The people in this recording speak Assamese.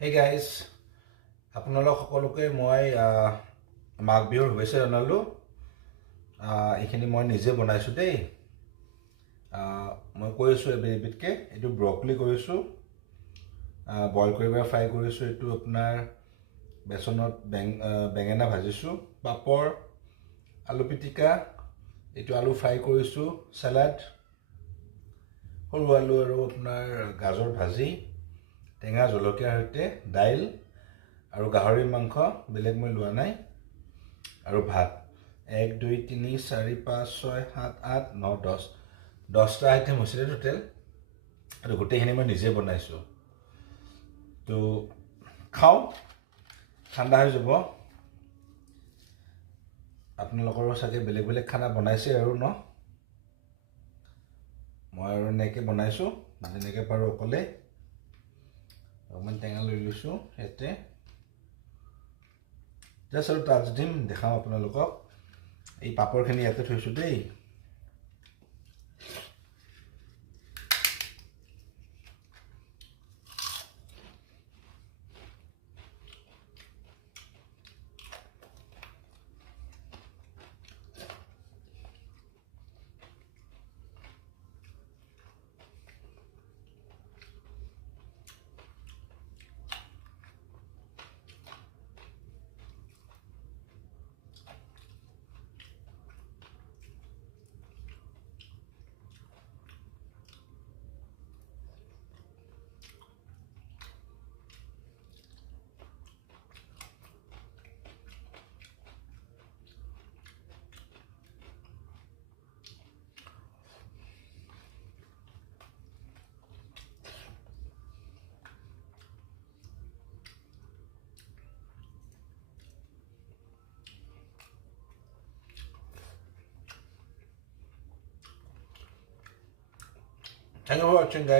Hey guys, আপোনালোক সকলোকে মই মাঘ বিহুৰ শুভেচ্ছা জনালোঁ। এইখিনি মই নিজে বনাইছোঁ দেই। মই কৈ আছোঁ এবিধকে। এইটো ব্ৰকলি কৰিছোঁ, বইল কৰি ফ্ৰাই কৰিছোঁ। এইটো আপোনাৰ বেচনত বেঙেনা ভাজিছোঁ, পাপৰ, আলু পিটিকা, এইটো আলু ফ্ৰাই কৰিছোঁ, চালাড, সৰু আলু আৰু আপোনাৰ গাজৰ ভাজি, টেঙা জলকীয়াৰ সৈতে দাইল আৰু গাহৰি মাংস, বেলেগ মই লোৱা নাই, আৰু ভাত 1 2 3 4 5 6 7 8 9 10টা আইটেম হৈছিলে টোটেল। আৰু গোটেইখিনি মই নিজে বনাইছোঁ। তো খাওঁ, ঠাণ্ডা হৈ যাব। আপোনালোকৰো চাগে বেলেগ বেলেগ খানা বনাইছে আৰু ন? মই আৰু এনেকৈ বনাইছোঁ, যেনেকৈ পাৰোঁ অকলে। অকণমান টেঙা লৈ লৈছোঁ ইয়াতে, জাষ্ট আৰু টাচ দিম, দেখাওঁ আপোনালোকক। এই পাপৰখিনি ইয়াতে থৈছোঁ দেই। Thank you for watching, guys.